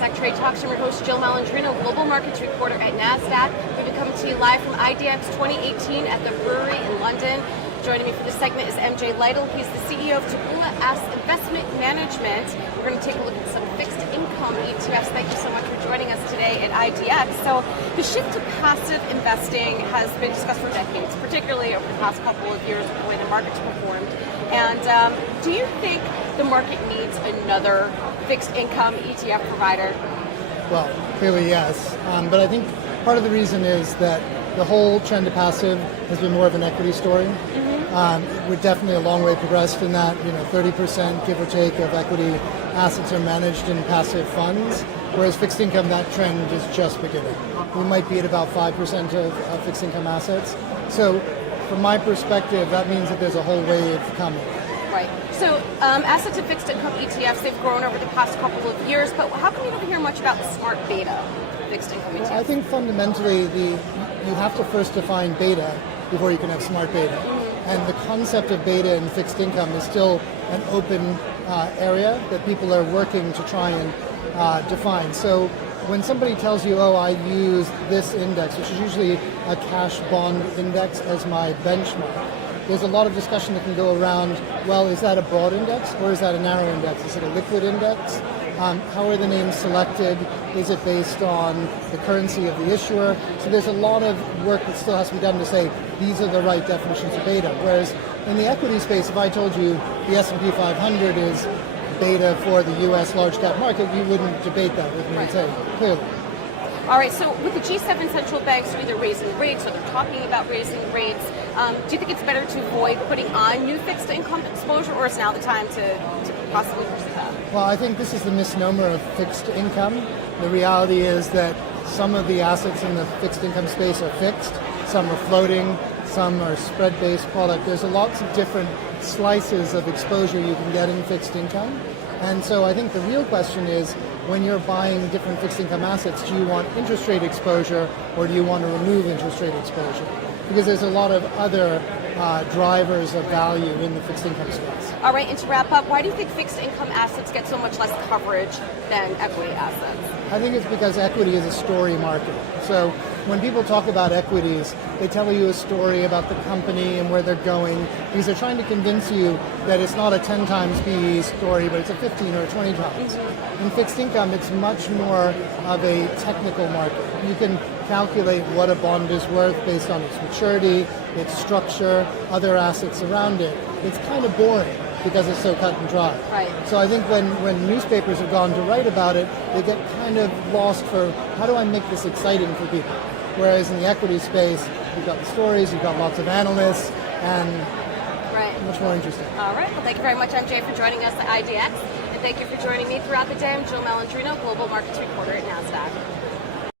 Nasdaq Trade Talks. I'm your host, Jill Malandrino, Global Markets Reporter at Nasdaq. We've been coming to you live from IDX 2018 at the Brewery in London. Joining me for this segment is MJ Lytle. He's the CEO of Tabula Asset Investment Management. We're going to take a look at some fixed income ETFs. Thank you so much for joining us today at IDX. So the shift to passive investing has been discussed for decades, particularly over the past couple of years with the way the market's performed. And do you think the market needs another fixed income ETF provider? Well, clearly yes. But I think part of the reason is that the whole trend to passive has been more of an equity story. We're definitely a long way progressed in that, 30% give or take of equity assets are managed in passive funds, whereas fixed income, that trend is just beginning. We might be at about 5% of fixed income assets. So from my perspective, that means that there's a whole wave coming. Right. So assets and fixed income ETFs, they've grown over the past couple of years, but how come you don't hear much about the smart beta fixed income ETFs? Well, I think fundamentally you have to first define beta before you can have smart beta. And the concept of beta in fixed income is still an open area that people are working to try and define. So when somebody tells you, oh, I use this index, which is usually a cash bond index as my benchmark, there's a lot of discussion that can go around, well, is that a broad index or is that a narrow index? Is it a liquid index? How are the names selected? Is it based on the currency of the issuer? So there's a lot of work that still has to be done to say these are the right definitions of beta. Whereas in the equity space, if I told you the S&P 500 is beta for the US large cap market, you wouldn't debate that with me and say, clearly. All right, so with the G7 central banks either raising rates or they're talking about raising rates, do you think it's better to avoid putting on new fixed income exposure, or is now the time to possibly pursue that? Well, I think this is the misnomer of fixed income. The reality is that some of the assets in the fixed income space are fixed, some are floating, some are spread-based product. There's lots of different slices of exposure you can get in fixed income. And so I think the real question is, when you're buying different fixed income assets, do you want interest rate exposure or do you want to remove interest rate exposure? Because there's a lot of other drivers of value in the fixed income space. All right, and to wrap up, why do you think fixed income assets get so much less coverage than equity assets? I think it's because equity is a story market. So when people talk about equities, they tell you a story about the company and where they're going, because they're trying to convince you that it's not a 10 times PE story, but it's a 15 or a 20 times. In fixed income, it's much more of a technical market. You can calculate what a bond is worth based on its maturity, its structure, other assets around it. It's kind of boring because it's so cut and dry. Right. So I think when newspapers have gone to write about it, they get kind of lost for how do I make this exciting for people? Whereas in the equity space, you've got the stories, you've got lots of analysts, and much more interesting. All right. Well, thank you very much, MJ, for joining us at IDX. And thank you for joining me throughout the day. I'm Jill Malandrino, Global Markets Reporter at Nasdaq.